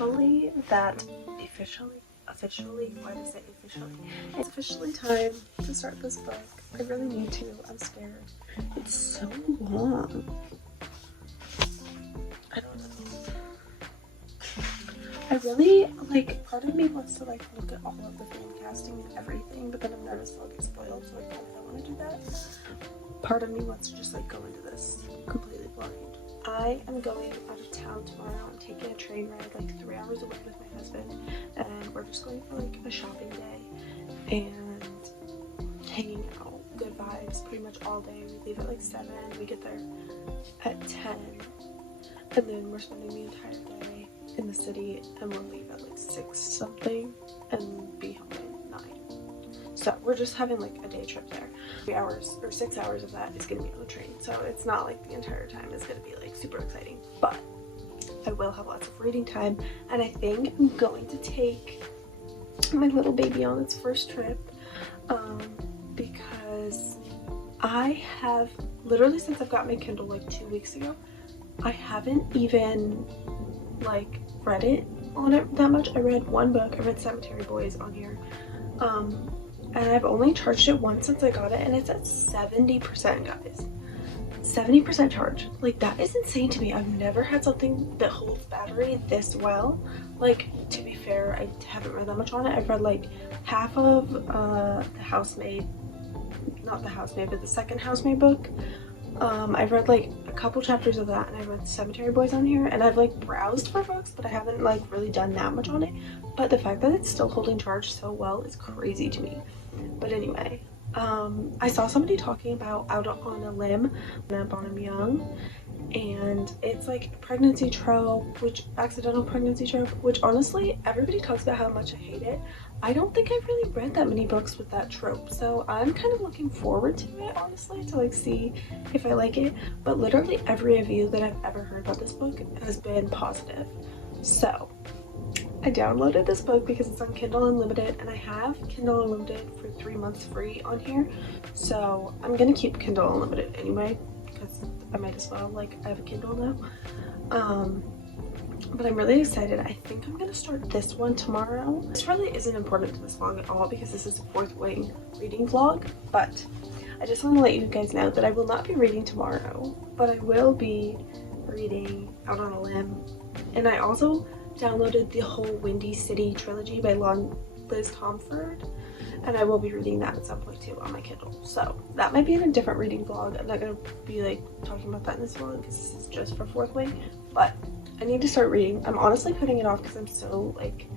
officially, why did I say officially? It's officially time to start this book. I really need to. I'm scared. It's so long. I don't know. I really, like, part of me wants to, like, look at all of the fan casting and everything, but then I'm nervous I'll get spoiled, so I probably don't want to do that. Part of me wants to just, like, go into this completely blind. I am going out of town tomorrow. I'm taking a train ride, like, 3 hours away with my husband, and we're just going for, like, a shopping day and hanging out. Good vibes pretty much all day. We leave at, like, 7. We get there at 10, and then we're spending the entire day in the city, and we'll leave at, like, 6 something and be home at 9. So we're just having, like, a day trip there. 3 hours or 6 hours of that is gonna be on the train, so it's not like the entire time is gonna be, like, super exciting, but I will have lots of reading time. And I think I'm going to take my little baby on its first trip, because I have literally, since I've got my Kindle like 2 weeks ago, I haven't even like read it on it that much. I read one book. I read Cemetery Boys on here, and I've only charged it once since I got it, and it's at 70%, guys. 70% charge. Like, that is insane to me. I've never had something that holds battery this well. Like, to be fair, I haven't read that much on it. I've read like half of The Housemaid, not The Housemaid, but the second Housemaid book. I've read like a couple chapters of that, and I read Cemetery Boys on here, and I've like browsed for books, but I haven't like really done that much on it. But the fact that it's still holding charge so well is crazy to me. But anyway, I saw somebody talking about Out on a Limb, Bonham Young, and it's like a pregnancy trope, accidental pregnancy trope, which honestly, everybody talks about how much I hate it. I don't think I've really read that many books with that trope, so I'm kind of looking forward to it, honestly, to like see if I like it. But literally every review that I've ever heard about this book has been positive. So I downloaded this book because it's on Kindle Unlimited, and I have Kindle Unlimited for 3 months free on here, so I'm gonna keep Kindle Unlimited anyway because I might as well, like, I have a Kindle now. But I'm really excited. I think I'm gonna start this one tomorrow. This really isn't important to this vlog at all because this is a Fourth Wing reading vlog, but I just want to let you guys know that I will not be reading tomorrow, but I will be reading Out on a Limb. And I also downloaded the whole Windy City trilogy by Liz Comfort, and I will be reading that at some point too on my Kindle. So that might be in a different reading vlog. I'm not gonna be like talking about that in this vlog because this is just for Fourth Wing, but I need to start reading. I'm honestly putting it off because I'm so like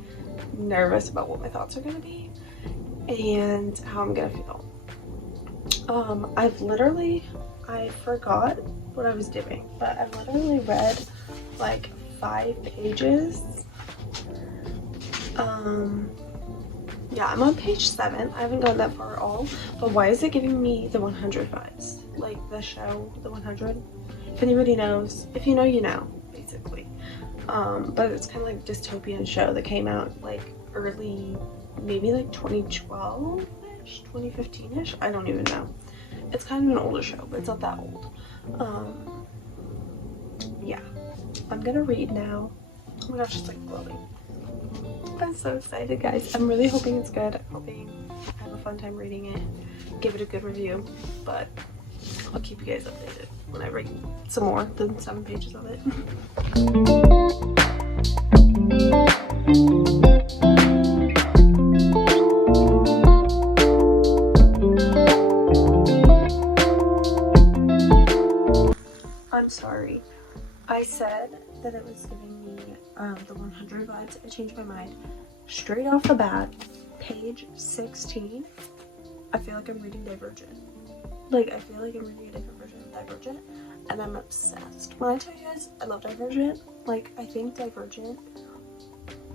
nervous about what my thoughts are gonna be and how I'm gonna feel. I forgot what I was doing, but I've literally read like 5 pages. Yeah, I'm on page 7. I haven't gone that far at all, but why is it giving me the 100 vibes? Like the show, the 100? If anybody knows, if you know, you know, basically. But it's kind of like a dystopian show that came out like early, maybe like 2012-ish, 2015-ish, I don't even know. It's kind of an older show, but it's not that old. Yeah, I'm gonna read now. Oh my gosh, it's like glowing. I'm so excited, guys. I'm really hoping it's good. I'm hoping I have a fun time reading it, give it a good review, but I'll keep you guys updated when I read some more than 7 pages of it. I'm sorry. I said that it was giving me the 100 vibes. I changed my mind. Straight off the bat, page 16, I feel like I'm reading Divergent. Like, I feel like I'm reading a different version of Divergent, and I'm obsessed. When I tell you guys I love Divergent, like, I think Divergent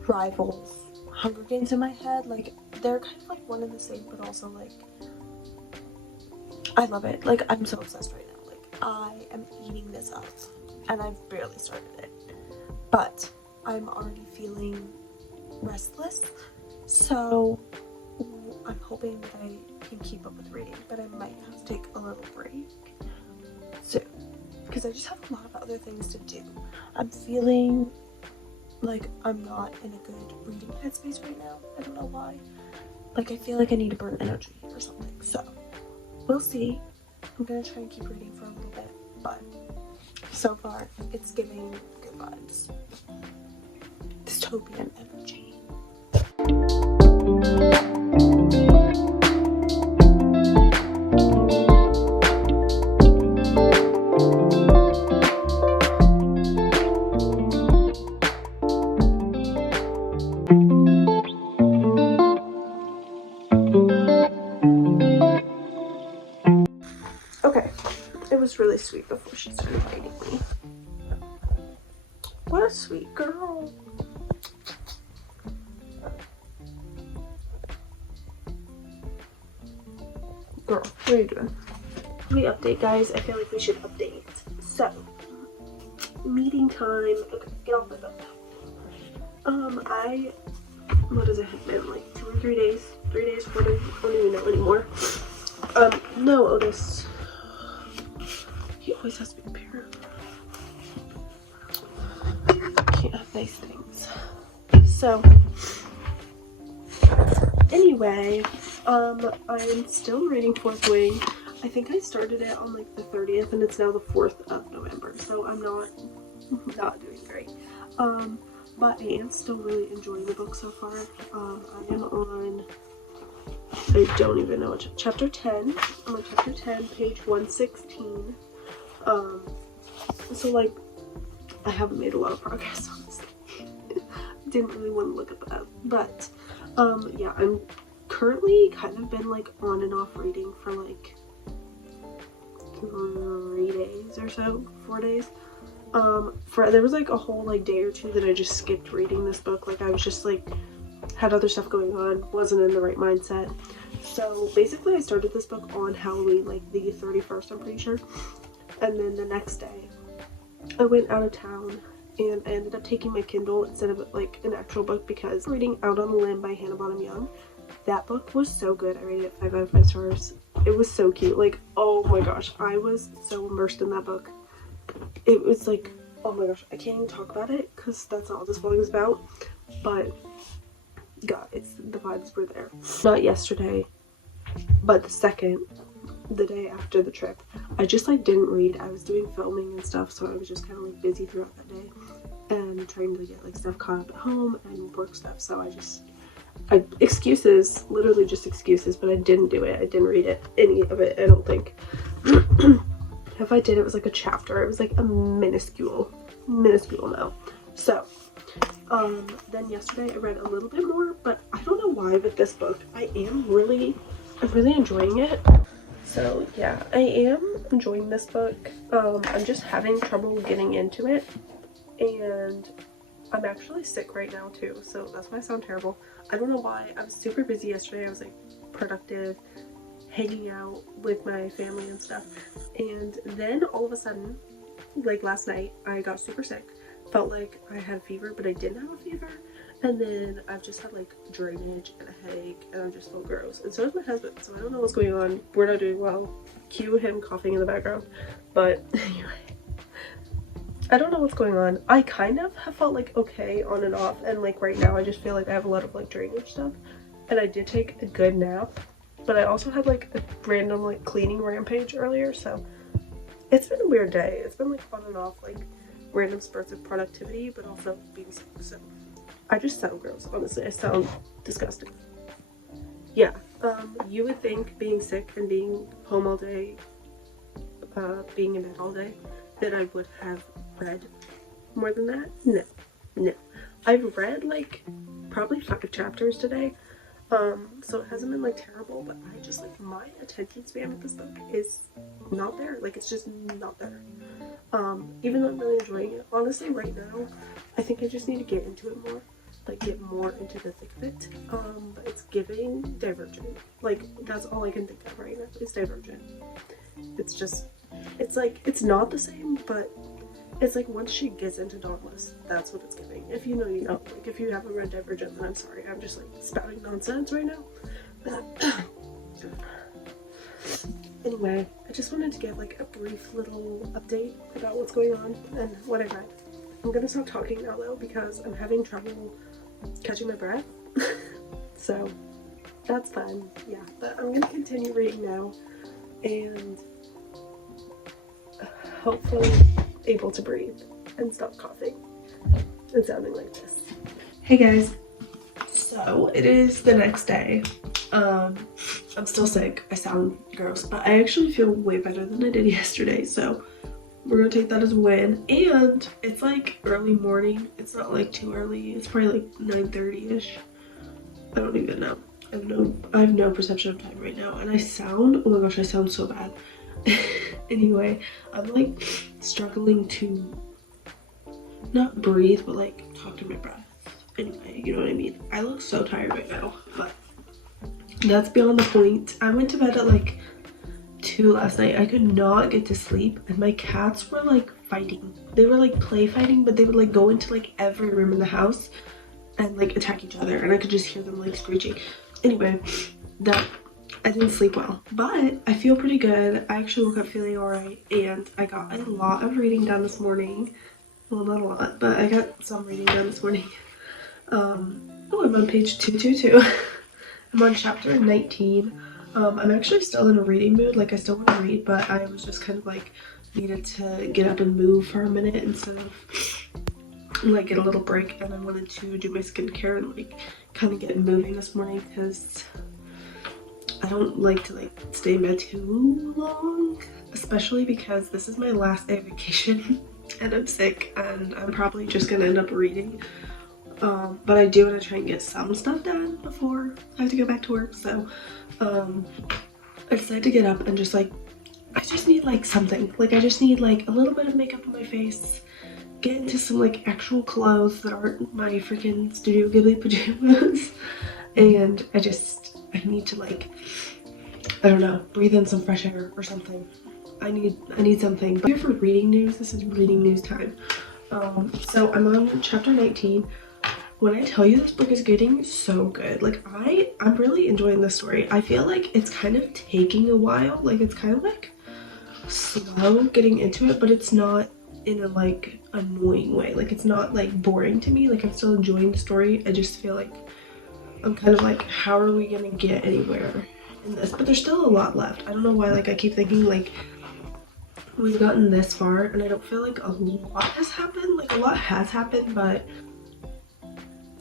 rivals Hunger Games in my head. Like, they're kind of like one and the same, but also like, I love it. Like, I'm so obsessed right now. Like, I am eating this up, and I've barely started it, but I'm already feeling restless, so I'm hoping that I can keep up with reading, but I might have to take a little break soon because I just have a lot of other things to do. I'm feeling like I'm not in a good reading headspace right now. I don't know why. Like I feel like I need to burn energy or something. So we'll see. I'm gonna try and keep reading for a little bit, but so far it's giving good vibes. Dystopian energy. Okay, it was really sweet before she started biting me. What a sweet girl. Girl, what are you doing? We update, guys. I feel like we should update. So, meeting time. Okay, get off my butt. What has it been, like 2 or 3 days? 3 days, 4 days? I don't even know anymore. No, Otis. He always has to be a parent. Can't have nice things. So, anyway, I'm still reading Fourth Wing. I think I started it on like the 30th and it's now the 4th of November, so I'm not doing great. But I am still really enjoying the book so far. I am on, I don't even know, chapter 10. I'm on chapter 10, page 116. So like, I haven't made a lot of progress, honestly. Didn't really want to look at that, but yeah, I'm currently kind of been like on and off reading for like 3 days or so, 4 days. There was like a whole like day or two that I just skipped reading this book. Like I was just like, had other stuff going on, wasn't in the right mindset. So basically I started this book on Halloween, like the 31st, I'm pretty sure. And then the next day I went out of town and I ended up taking my Kindle instead of like an actual book because reading Out on a Limb by Hannah Bonham Young. That book was so good. I rated it 5 out of 5 stars. It was so cute. Like, oh my gosh, I was so immersed in that book. It was like, oh my gosh, I can't even talk about it because that's not what this volume is about. But guys, the vibes were there. Not yesterday, but the day after the trip, I just like didn't read. I was doing filming and stuff, so I was just kind of like busy throughout that day and trying to get like stuff caught up at home and work stuff. So excuses, literally just excuses, but I didn't do it. I didn't read any of it, I don't think. If I did, it was like a chapter. It was like a minuscule amount. So, then yesterday I read a little bit more, but I don't know why with this book. I'm really enjoying it. So yeah, I am enjoying this book. I'm just having trouble getting into it, and I'm actually sick right now too, so that's why I sound terrible. I don't know why. I was super busy yesterday. I was like productive, hanging out with my family and stuff, and then all of a sudden, like last night, I got super sick. Felt like I had a fever, but I didn't have a fever. And then I've just had like drainage and a headache, and I just felt gross. And so does my husband, so I don't know what's going on. We're not doing well. Cue him coughing in the background. But anyway, I don't know what's going on. I kind of have felt like okay on and off, and like right now I just feel like I have a lot of like drainage stuff. And I did take a good nap, but I also had like a random like cleaning rampage earlier, so it's been a weird day. It's been like on and off, like random spurts of productivity, but also being sick. So I just sound gross, honestly. I sound disgusting. Yeah, you would think being sick and being home all day, being in bed all day, that I would have read more than that. No. I've read like probably 5 chapters today, so it hasn't been like terrible, but I just like, my attention span with this book is not there. Like, it's just not there. Even though I'm really enjoying it, honestly, right now, I think I just need to get into it more. Like, get more into the thick of it. But it's giving Divergent. Like, that's all I can think of right now is Divergent. It's just, it's like, it's not the same, but it's like once she gets into Dauntless, that's what it's giving. If you know, you know. Like, if you haven't read Divergent, then I'm sorry. I'm just like spouting nonsense right now. Anyway, I just wanted to give like a brief little update about what's going on and what I read. I'm gonna stop talking now though because I'm having trouble catching my breath. So that's fun. Yeah, but I'm gonna continue reading now and hopefully able to breathe and stop coughing and sounding like this. Hey guys, so it is the next day. I'm still sick. I sound gross, but I actually feel way better than I did yesterday, so we're gonna take that as a win. And it's like early morning. It's not like too early. It's probably like 9:30ish. I don't even know. I have no perception of time right now, and I sound, oh my gosh, I sound so bad. Anyway, I'm like struggling to not breathe, but like talk to my breath. Anyway, you know what I mean. I look so tired right now, but that's beyond the point. I went to bed at like 2 last night. I could not get to sleep, and my cats were like fighting. They were like play fighting, but they would like go into like every room in the house and like attack each other, and I could just hear them like screeching. Anyway, I didn't sleep well, but I feel pretty good. I actually woke up feeling alright, and I got a lot of reading done this morning. Well, not a lot, but I got some reading done this morning. Oh, I'm on page 222. I'm on chapter 19. I'm actually still in a reading mood. Like, I still want to read, but I was just kind of like needed to get up and move for a minute instead of like get a little break. And I wanted to do my skincare and like kind of get moving this morning because I don't like to like stay in bed too long, especially because this is my last day of vacation and I'm sick and I'm probably just gonna end up reading. But I do want to try and get some stuff done before I have to go back to work. So I decided to get up and just like, I just need like something. Like I just need like a little bit of makeup on my face, get into some like actual clothes that aren't my freaking Studio Ghibli pajamas. And I need to like, I don't know, breathe in some fresh air or something. I need something. But here for reading news, this is reading news time. So I'm on chapter 19. When I tell you this book is getting so good, like I'm really enjoying this story. I feel like it's kind of taking a while. Like it's kind of like slow getting into it, but it's not in a like annoying way. Like it's not like boring to me. Like I'm still enjoying the story. I just feel like I'm kind of like, how are we gonna get anywhere in this? But there's still a lot left. I don't know why, like I keep thinking like we've gotten this far and I don't feel like a lot has happened. Like a lot has happened, but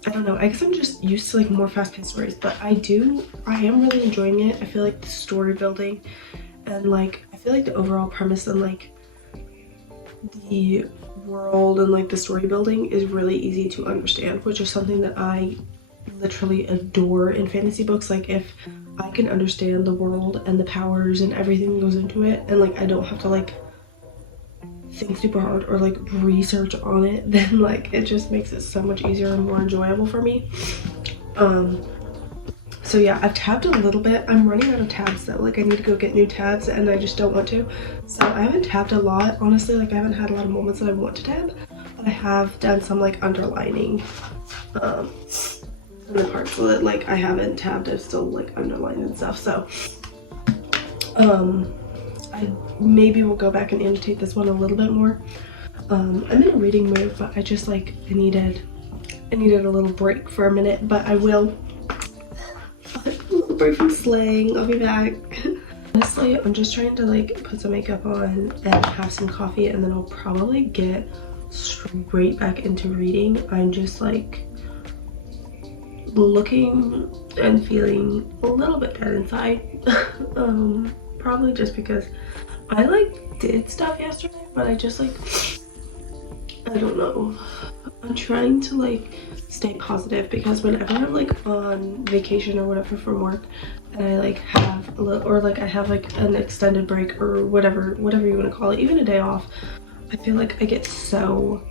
I don't know. I guess I'm just used to like more fast-paced stories, but I am really enjoying it. I feel like the story building and like I feel like the overall premise and like the world and like the story building is really easy to understand, which is something that I literally adore in fantasy books. Like if I can understand the world and the powers and everything that goes into it, and like I don't have to like think super hard or like research on it, then like it just makes it so much easier and more enjoyable for me. So yeah, I've tabbed a little bit. I'm running out of tabs though. Like I need to go get new tabs and I just don't want to. So I haven't tabbed a lot, honestly. Like I haven't had a lot of moments that I want to tab, but I have done some like underlining in the parts that like I haven't tabbed. I've still like underlined and stuff. So I maybe will go back and annotate this one a little bit more. I'm in a reading mood, but I just like I needed a little break for a minute, but I will. A little break from slaying. I'll be back. Honestly, I'm just trying to like put some makeup on and have some coffee, and then I'll probably get straight back into reading. I'm just like looking and feeling a little bit dead inside. Probably just because I like did stuff yesterday, but I just like, I don't know. I'm trying to like stay positive because whenever I'm like on vacation or whatever from work and I like have a little, or like I have like an extended break or whatever you want to call it, even a day off, I feel like I get so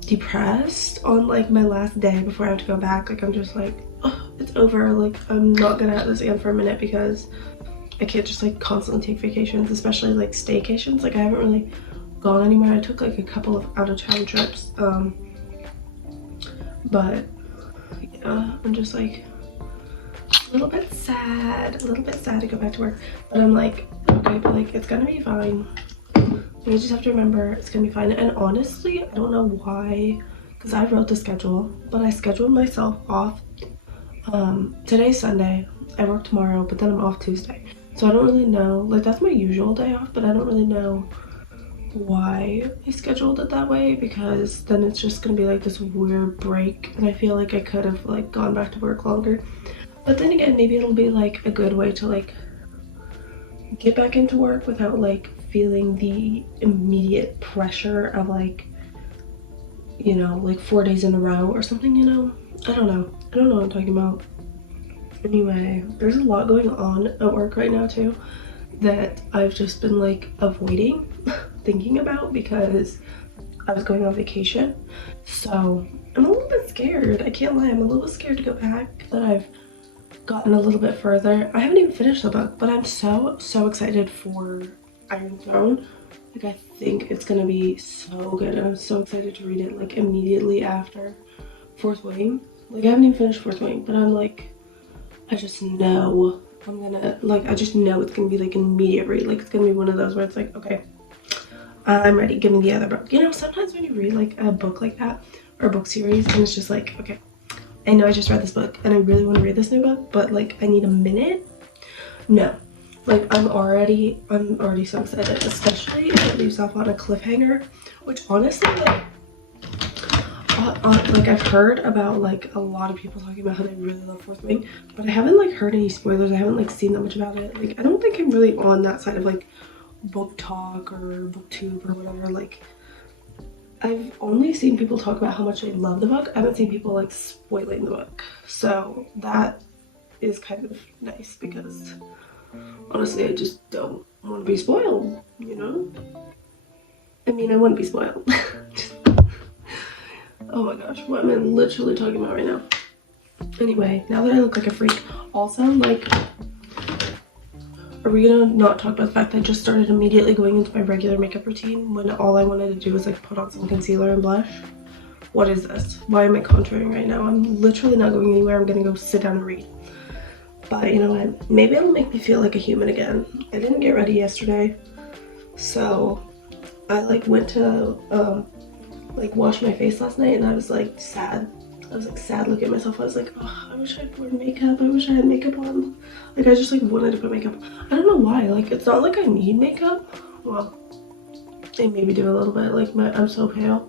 depressed on like my last day before I have to go back. Like I'm just like, oh, it's over. Like I'm not gonna have this again for a minute because I can't just like constantly take vacations, especially like staycations. Like I haven't really gone anywhere. I took like a couple of out of town trips, but yeah, I'm just like a little bit sad to go back to work, but I'm like, okay, but like it's gonna be fine. You just have to remember it's gonna be fine. And honestly, I don't know why, because I wrote the schedule, but I scheduled myself off. Today's Sunday. I work tomorrow, but then I'm off Tuesday. So I don't really know, like that's my usual day off, but I don't really know why I scheduled it that way, because then it's just gonna be like this weird break, and I feel like I could have like gone back to work longer. But then again, maybe it'll be like a good way to like get back into work without like feeling the immediate pressure of like, you know, like 4 days in a row or something, you know? I don't know what I'm talking about. Anyway, there's a lot going on at work right now too that I've just been like avoiding thinking about because I was going on vacation. So I'm a little bit scared. I can't lie, I'm a little scared to go back, that I've gotten a little bit further. I haven't even finished the book, but I'm so excited for Iron Throne. Like I think it's gonna be so good, and I'm so excited to read it like immediately after Fourth Wing. Like I haven't even finished Fourth Wing, but I'm like, I just know I'm gonna, like, I just know it's gonna be like an immediate read. Like it's gonna be one of those where it's like, okay, I'm ready, give me the other book. You know, sometimes when you read like a book like that, or a book series, and it's just like, okay, I know I just read this book and I really want to read this new book, but like I need a minute. No, like I'm already so excited, especially if it leaves off on a cliffhanger, which honestly, like I've heard about like a lot of people talking about how they really love Fourth Wing, but I haven't like heard any spoilers. I haven't like seen that much about it. Like I don't think I'm really on that side of like book talk or booktube or whatever. Like I've only seen people talk about how much they love the book. I haven't seen people like spoiling the book, so that is kind of nice because honestly I just don't want to be spoiled, you know? I mean, I want to be spoiled. Oh my gosh, what am I literally talking about right now? Anyway, now that I look like a freak, also like, are we gonna not talk about the fact that I just started immediately going into my regular makeup routine when all I wanted to do was like put on some concealer and blush? What is this? Why am I contouring right now? I'm literally not going anywhere. I'm gonna go sit down and read. But you know what? Maybe it'll make me feel like a human again. I didn't get ready yesterday, so I like went to like wash my face last night, and I was like sad. I was like sad looking at myself. I was like, oh, I wish I'd worn makeup. I wish I had makeup on. Like I just like wanted to put makeup on. I don't know why. Like it's not like I need makeup. Well, I maybe do a little bit. Like I'm so pale.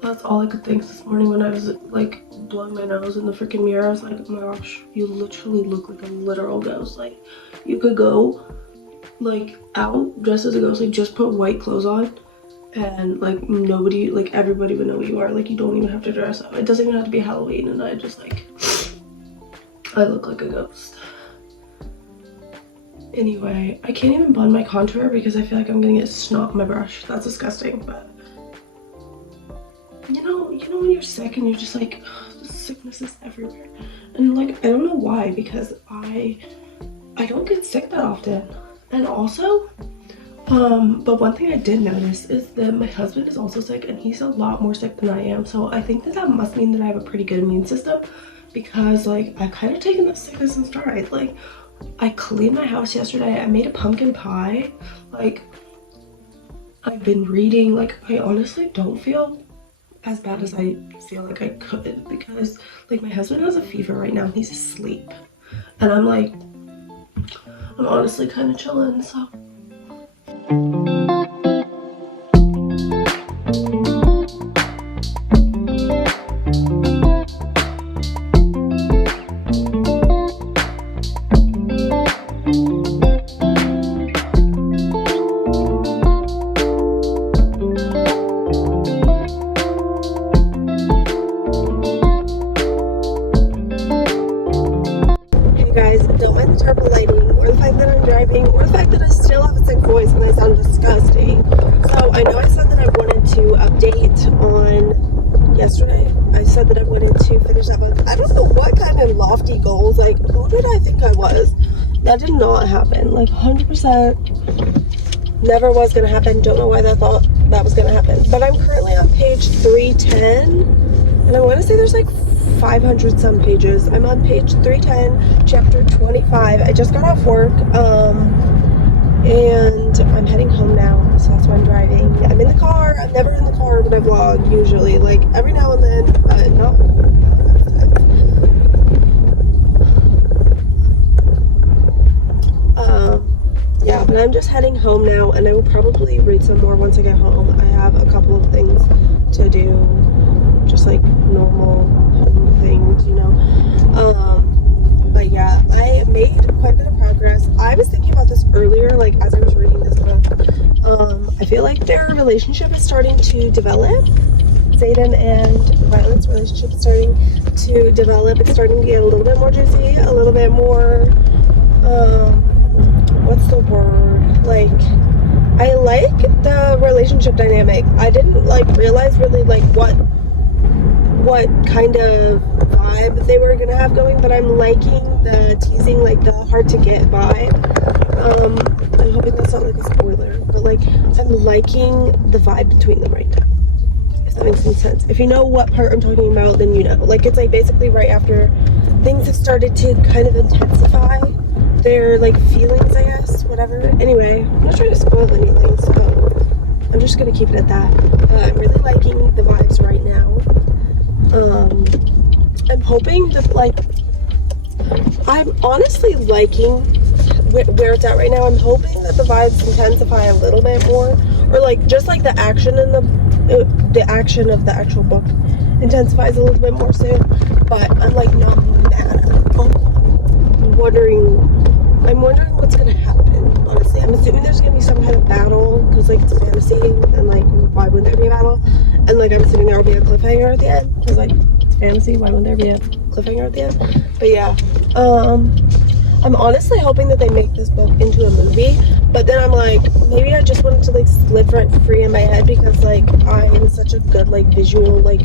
That's all I could think this morning when I was like blowing my nose in the freaking mirror. I was like, oh my gosh, you literally look like a literal ghost. Like you could go like out dressed as a ghost, like just put white clothes on, and like nobody, like everybody would know who you are. Like you don't even have to dress up. It doesn't even have to be Halloween, and I just like, I look like a ghost. Anyway, I can't even blend my contour because I feel like I'm gonna get snot on my brush. That's disgusting, but you know when you're sick and you're just like, the sickness is everywhere. And like I don't know why, because I don't get sick that often. And also but one thing I did notice is that my husband is also sick, and he's a lot more sick than I am. So I think that must mean that I have a pretty good immune system, because like I've kind of taken this sickness in stride. Like I cleaned my house yesterday. I made a pumpkin pie. Like I've been reading. Like I honestly don't feel as bad as I feel like I could, because like my husband has a fever right now. He's asleep, and I'm like, I'm honestly kind of chilling. So that did not happen. Like 100% never was gonna happen. Don't know why I thought that was gonna happen. But I'm currently on page 310, and I want to say there's like 500 some pages. I'm on page 310, chapter 25. I just got off work, and I'm heading home now, so that's why I'm driving. Yeah, I'm in the car. I'm never in the car when I vlog usually. Like every now and then, but not. Yeah, but I'm just heading home now, and I will probably read some more once I get home. I have a couple of things to do, just like normal home things, you know. But yeah, I made quite a bit of progress. I was thinking about this earlier, like as I was reading this book. I feel like their relationship is starting to develop. Xaden and Violet's relationship is starting to develop. It's starting to get a little bit more juicy, a little bit more, what's the word? Like, I like the relationship dynamic. I didn't like realize really like what kind of vibe they were gonna have going, but I'm liking the teasing, like the hard to get vibe. I'm hoping that's not like a spoiler, but like I'm liking the vibe between them right now. If that makes any sense. If you know what part I'm talking about, then you know. Like it's like basically right after things have started to kind of intensify their like feelings, I guess, whatever. Anyway, I'm not trying to spoil anything, so I'm just gonna keep it at that. I'm really liking the vibes right now. I'm hoping that like I'm honestly liking where it's at right now. I'm hoping that the vibes intensify a little bit more, or like just like the action in the action of the actual book intensifies a little bit more soon. But I'm like not mad at it. I'm wondering what's gonna happen. Honestly, I'm assuming there's gonna be some kind of battle because like it's fantasy, and like why wouldn't there be a battle? And like I'm assuming there will be a cliffhanger at the end because like it's fantasy. Why wouldn't there be a cliffhanger at the end? But yeah, I'm honestly hoping that they make this book into a movie. But then I'm like, maybe I just wanted to like live rent free in my head because like I am such a good like visual like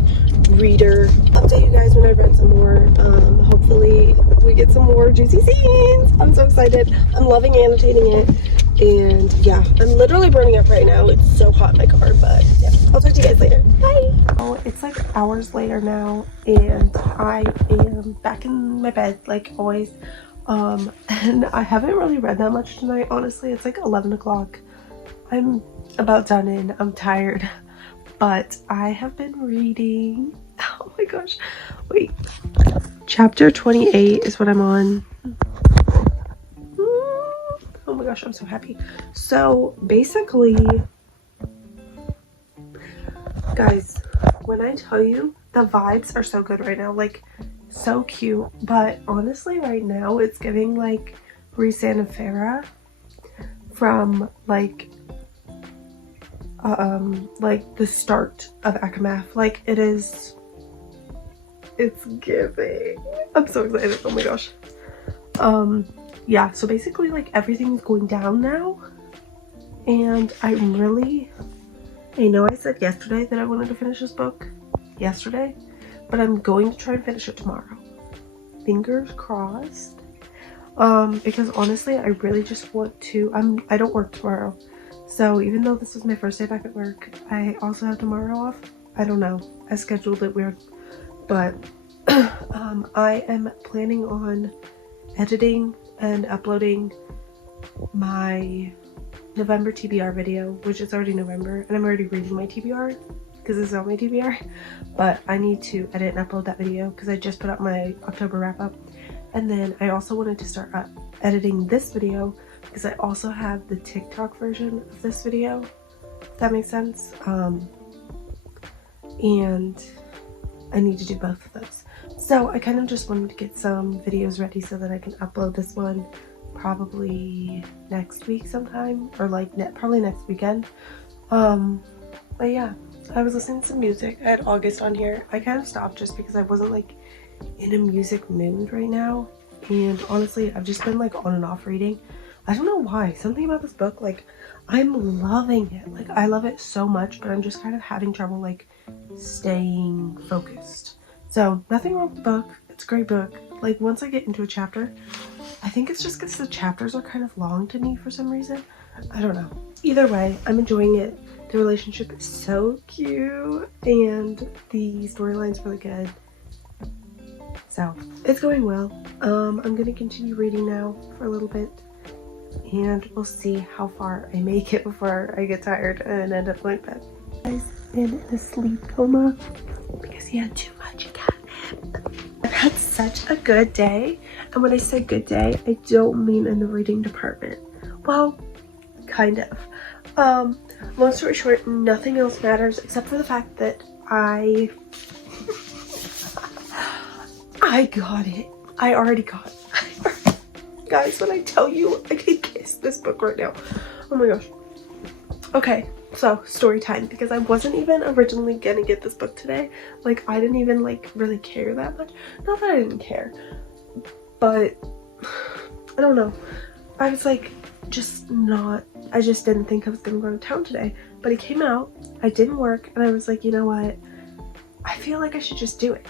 reader. I'll update you guys when I read some more. Hopefully we get some more juicy scenes. I'm so excited. I'm loving annotating it. And yeah, I'm literally burning up right now. It's so hot in my car, but yeah, I'll talk to you guys later. Bye. Oh, it's like hours later now, and I am back in my bed like always. And I haven't really read that much tonight, honestly. It's like 11 o'clock. I'm about done in. I'm tired. But I have been reading. Oh my gosh. Wait. Chapter 28 is what I'm on. Oh my gosh, I'm so happy. So basically, guys, when I tell you the vibes are so good right now, like so cute, but honestly right now it's giving like Rhysand and Feyre from like the start of ACOMAF. Like it's giving. I'm so excited. Oh my gosh. Yeah, so basically like everything's going down now, and I know I said yesterday that I wanted to finish this book yesterday, but I'm going to try and finish it tomorrow. Fingers crossed. Because honestly, I really just want to, I don't work tomorrow. So even though this is my first day back at work, I also have tomorrow off. I don't know. I scheduled it weird. But I am planning on editing and uploading my November TBR video, which is already November, and I'm already reading my TBR because this is on my TBR, but I need to edit and upload that video because I just put up my October wrap up. And then I also wanted to start editing this video because I also have the TikTok version of this video, if that makes sense. And I need to do both of those. So I kind of just wanted to get some videos ready so that I can upload this one probably next week sometime, or like probably next weekend. But yeah, I was listening to some music. I had August on here. I kind of stopped just because I wasn't like in a music mood right now, and honestly I've just been like on and off reading. I don't know why, something about this book, like I'm loving it, like I love it so much, but I'm just kind of having trouble like staying focused. So nothing wrong with the book, it's a great book. Like once I get into a chapter, I think it's just because the chapters are kind of long to me for some reason. I don't know. Either way, I'm enjoying it. The relationship is so cute and the storyline's really good. So it's going well. I'm gonna continue reading now for a little bit. and we'll see how far I make it before I get tired and end up going to bed. He's in a sleep coma because he had too much catnip. I've had such a good day, and when I say good day, I don't mean in the reading department. Well, kind of. Long story short, nothing else matters except for the fact that I got it. I already got it. Guys, when I tell you, I can kiss this book right now. Oh my gosh. Okay, so story time, because I wasn't even originally gonna get this book today. Like, I didn't even like really care that much. Not that I didn't care, but I don't know. I was like, I just didn't think I was gonna go to town today. But it came out, I didn't work, and I was like, you know what? I feel like I should just do it.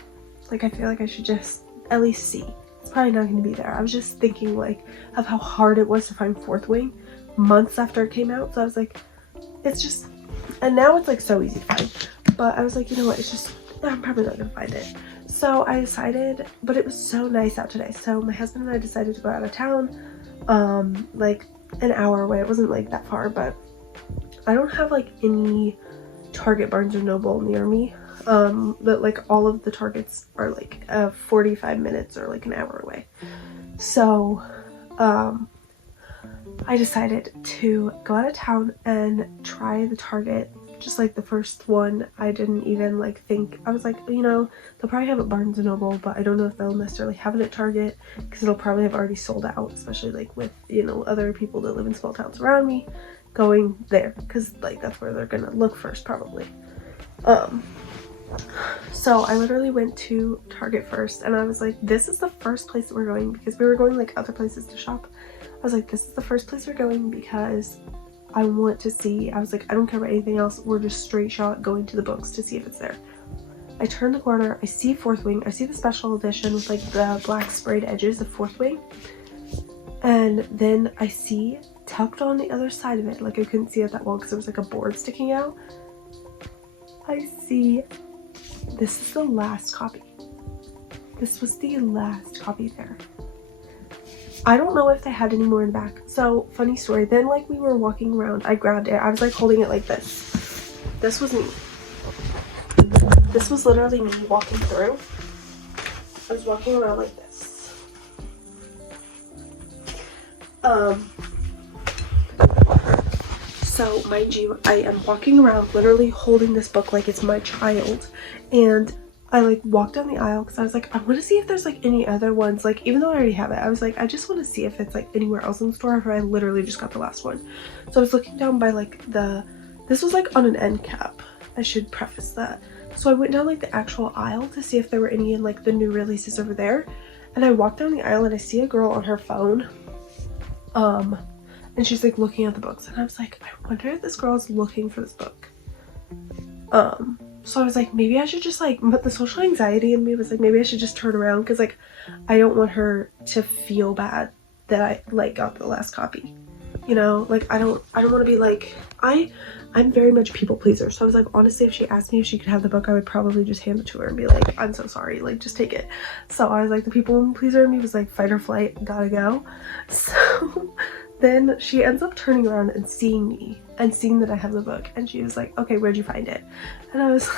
Like, I feel like I should just at least see. It's probably not gonna be there. I was just thinking like of how hard it was to find Fourth Wing months after it came out. So I was like, it's just, and now it's like so easy to find. But I was like, you know what? It's just, I'm probably not gonna find it. So I decided, but it was so nice out today. So my husband and I decided to go out of town, like an hour away. It wasn't like that far, but I don't have like any Target, Barnes & Noble near me. But like all of the Targets are like 45 minutes or like an hour away. So I decided to go out of town and try the Target. Just like the first one, I didn't even like think, I was like, you know, they'll probably have it at Barnes & Noble, but I don't know if they'll necessarily have it at Target because it'll probably have already sold out, especially like with, you know, other people that live in small towns around me going there, because like that's where they're gonna look first probably. So I literally went to Target first, and I was like, this is the first place that we're going, because we were going like other places to shop. I was like, this is the first place we're going because I want to see. I was like, I don't care about anything else. We're just straight shot going to the books to see if it's there. I turn the corner, I see Fourth Wing. I see the special edition with like the black sprayed edges of Fourth Wing. And then I see tucked on the other side of it, like I couldn't see it that well because there was like a board sticking out. I see, this is the last copy. This was the last copy there. I don't know if they had any more in the back. So, funny story, then like we were walking around, I grabbed it, I was like holding it like this. This was me. This was literally me walking through. I was walking around like this. So mind you, I am walking around literally holding this book like it's my child, and I like walked down the aisle because I was like, I want to see if there's like any other ones, like even though I already have it, I was like, I just want to see if it's like anywhere else in the store, if I literally just got the last one. So I was looking down by like this was like on an end cap, I should preface that. So I went down like the actual aisle to see if there were any in like the new releases over there, and I walked down the aisle and I see a girl on her phone, and she's like looking at the books, and I was like, I wonder if this girl is looking for this book. So I was like, maybe I should just like, but the social anxiety in me was like, maybe I should just turn around, because like I don't want her to feel bad that I like got the last copy, you know, like I don't want to be like, I'm very much a people pleaser. So I was like, honestly, if she asked me if she could have the book, I would probably just hand it to her and be like, I'm so sorry, like just take it. So I was like, the people pleaser in me was like, fight or flight, gotta go. So then she ends up turning around and seeing me and seeing that I have the book, and she was like, okay, where'd you find it? And I was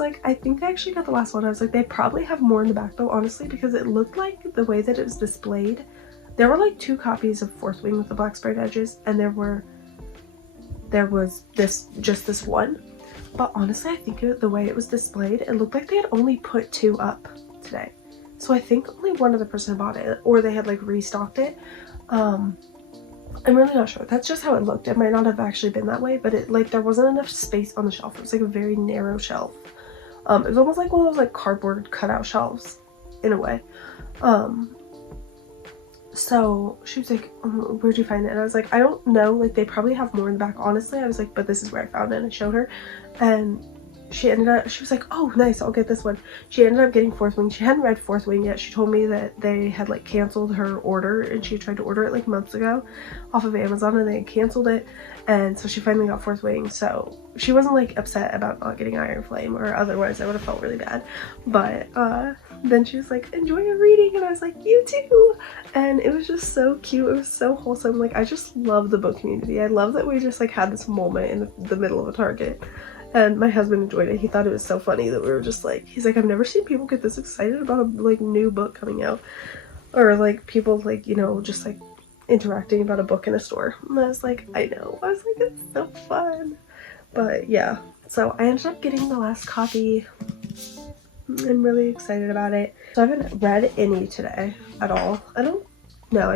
like, I think I actually got the last one. I was like, they probably have more in the back though, honestly, because it looked like the way that it was displayed, there were like 2 copies of Fourth Wing with the black sprayed edges, and there was this one. But honestly, I think the way it was displayed, it looked like they had only put 2 up today. So I think only one other person bought it, or they had like restocked it. I'm really not sure. That's just how it looked. It might not have actually been that way, but it like there wasn't enough space on the shelf. It was like a very narrow shelf. It was almost like one of those like cardboard cutout shelves in a way. So she was like, where'd you find it? And I was like, I don't know, like they probably have more in the back, honestly. I was like, but this is where I found it, and I showed her, and she was like, oh nice, I'll get this one. She ended up getting Fourth Wing. She hadn't read Fourth Wing yet. She told me that they had like canceled her order, and she tried to order it like months ago off of Amazon, and they canceled it, and so she finally got Fourth Wing. So she wasn't like upset about not getting Iron Flame, or otherwise I would have felt really bad. But then she was like, enjoy your reading, and I was like, you too. And it was just so cute. It was so wholesome. Like, I just love the book community. I love that we just like had this moment in the middle of a Target. And my husband enjoyed it. He thought it was so funny that we were just like, he's like, I've never seen people get this excited about a like new book coming out, or like people like, you know, just like interacting about a book in a store. And I was like, I know. I was like, it's so fun. But yeah, so I ended up getting the last copy. I'm really excited about it. So I haven't read any today at all. I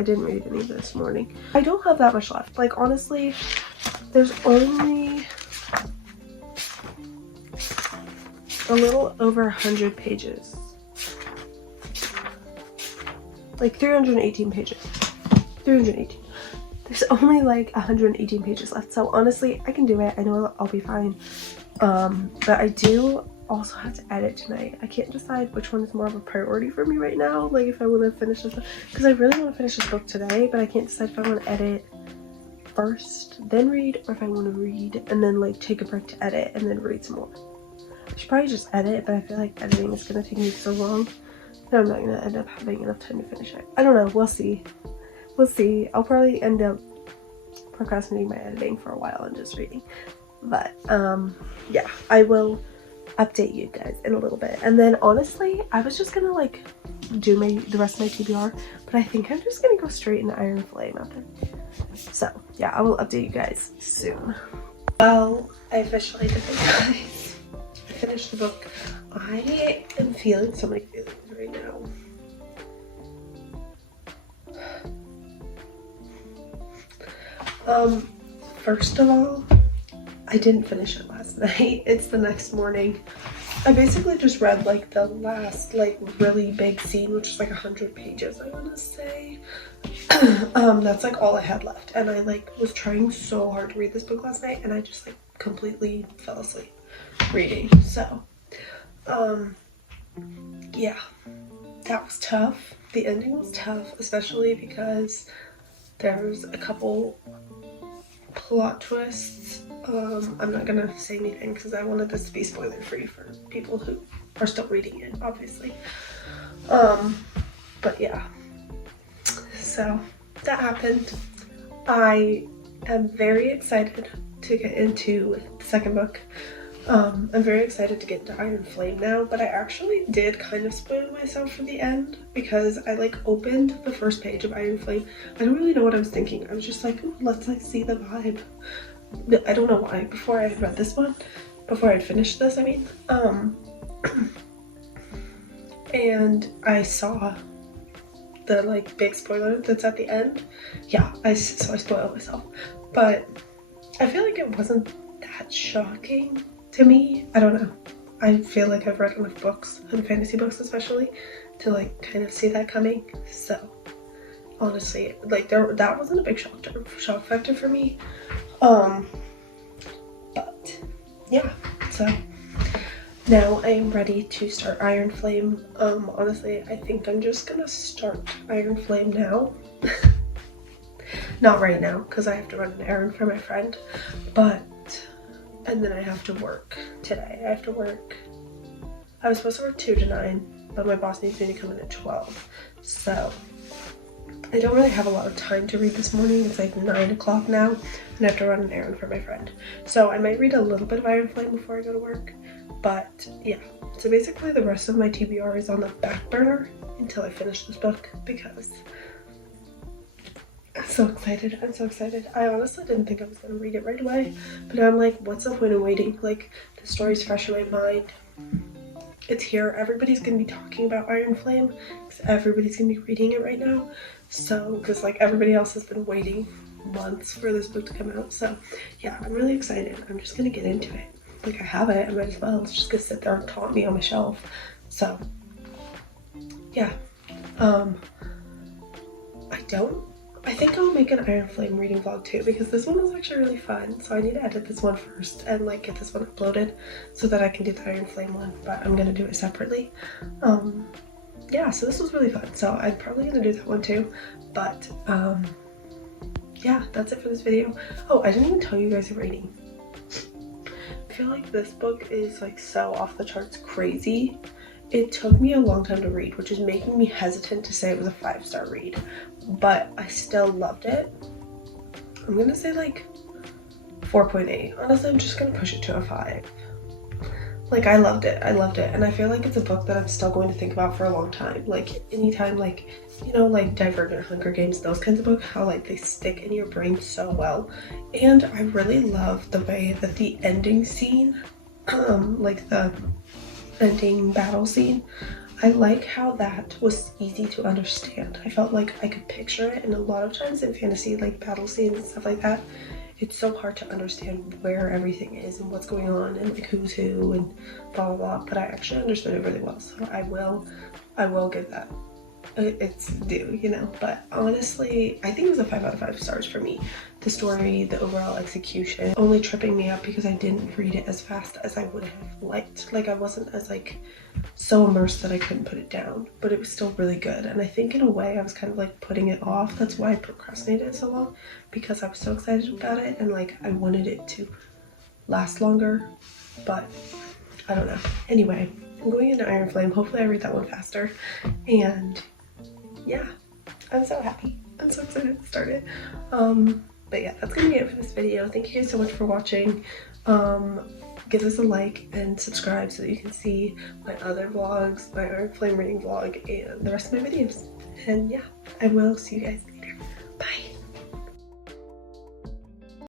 didn't read any this morning. I don't have that much left. Like, honestly, there's only a little over 100 pages. Like 318 pages. 318. There's only like 118 pages left. So honestly, I can do it. I know I'll be fine. But I do also have to edit tonight. I can't decide which one is more of a priority for me right now. Like if I want to finish this, because I really want to finish this book today, but I can't decide if I want to edit first, then read, or if I want to read and then like take a break to edit and then read some more. I should probably just edit, but I feel like editing is going to take me so long that I'm not going to end up having enough time to finish it. I don't know. We'll see. We'll see. I'll probably end up procrastinating my editing for a while and just reading. But yeah, I will update you guys in a little bit. And then honestly, I was just gonna like do the rest of my TBR, but I think I'm just gonna go straight into Iron Flame after. So yeah, I will update you guys soon. Well, I officially did it, guys. I finished the book. I am feeling so many feelings right now. First of all, I didn't finish it last night. It's the next morning. I basically just read like the last like really big scene, which is like 100 pages, I want to say. That's like all I had left, and I like was trying so hard to read this book last night, and I just like completely fell asleep reading. So yeah, that was tough. The ending was tough, especially because there's a couple plot twists. I'm not gonna say anything because I wanted this to be spoiler free for people who are still reading it, obviously. But yeah, so that happened. I am very excited to get into the second book. I'm very excited to get into Iron Flame now, but I actually did kind of spoil myself for the end because I like opened the first page of Iron Flame. I don't really know what I was thinking. I was just like, let's like see the vibe. I don't know why. Before I had read this one, before I'd finished this, I mean, and I saw the like big spoiler that's at the end. Yeah, so I spoiled myself, but I feel like it wasn't that shocking to me. I don't know. I feel like I've read enough books, and fantasy books especially, to like kind of see that coming. So honestly, like that wasn't a big shock factor for me. But yeah, so now I am ready to start Iron Flame. Honestly, I think I'm just gonna start Iron Flame now. Not right now, because I have to run an errand for my friend, and then I have to work today. I was supposed to work 2 to 9, but my boss needs me to come in at 12. So I don't really have a lot of time to read this morning. It's like 9 o'clock now, and I have to run an errand for my friend. So I might read a little bit of Iron Flame before I go to work. But yeah, so basically the rest of my TBR is on the back burner until I finish this book, because I'm so excited. I'm so excited. I honestly didn't think I was going to read it right away, but I'm like, what's the point of waiting? Like, the story's fresh in my mind. It's here. Everybody's going to be talking about Iron Flame, because everybody's going to be reading it right now. So, because like everybody else has been waiting months for this book to come out. So yeah, I'm really excited. I'm just going to get into it. Like, I have it. I might as well. It's just going to sit there and taunt me on my shelf. So yeah. I think I'll make an Iron Flame reading vlog too, because this one was actually really fun. So I need to edit this one first and like get this one uploaded so that I can do the Iron Flame one, but I'm gonna do it separately. Yeah, so this was really fun. So I'm probably gonna do that one too, but yeah, that's it for this video. Oh, I didn't even tell you guys a rating. I feel like this book is like so off the charts crazy. It took me a long time to read, which is making me hesitant to say it was a 5-star read, but I still loved it. I'm gonna say like 4.8. Honestly, I'm just gonna push it to a 5. Like, I loved it, and I feel like it's a book that I'm still going to think about for a long time. Like, anytime, like, you know, like Divergent, Hunger Games, those kinds of books, how like they stick in your brain so well. And I really love the way that the ending scene, like the ending battle scene, I like how that was easy to understand. I felt like I could picture it, and a lot of times in fantasy, like battle scenes and stuff like that, it's so hard to understand where everything is and what's going on and like who's who and blah blah blah, but I actually understood it really well, so I will give that its due, you know. But honestly, I think it was a 5 out of 5 stars for me. The story, the overall execution, only tripping me up because I didn't read it as fast as I would have liked. Like, I wasn't as like so immersed that I couldn't put it down, but it was still really good. And I think in a way I was kind of like putting it off. That's why I procrastinated so long, because I was so excited about it and like I wanted it to last longer, but I don't know. Anyway, I'm going into Iron Flame. Hopefully I read that one faster, and yeah, I'm so happy. I'm so excited to start it. But yeah, that's gonna be it for this video. Thank you guys so much for watching. Give us a like and subscribe so that you can see my other vlogs, my Iron Flame reading vlog, and the rest of my videos. And yeah, I will see you guys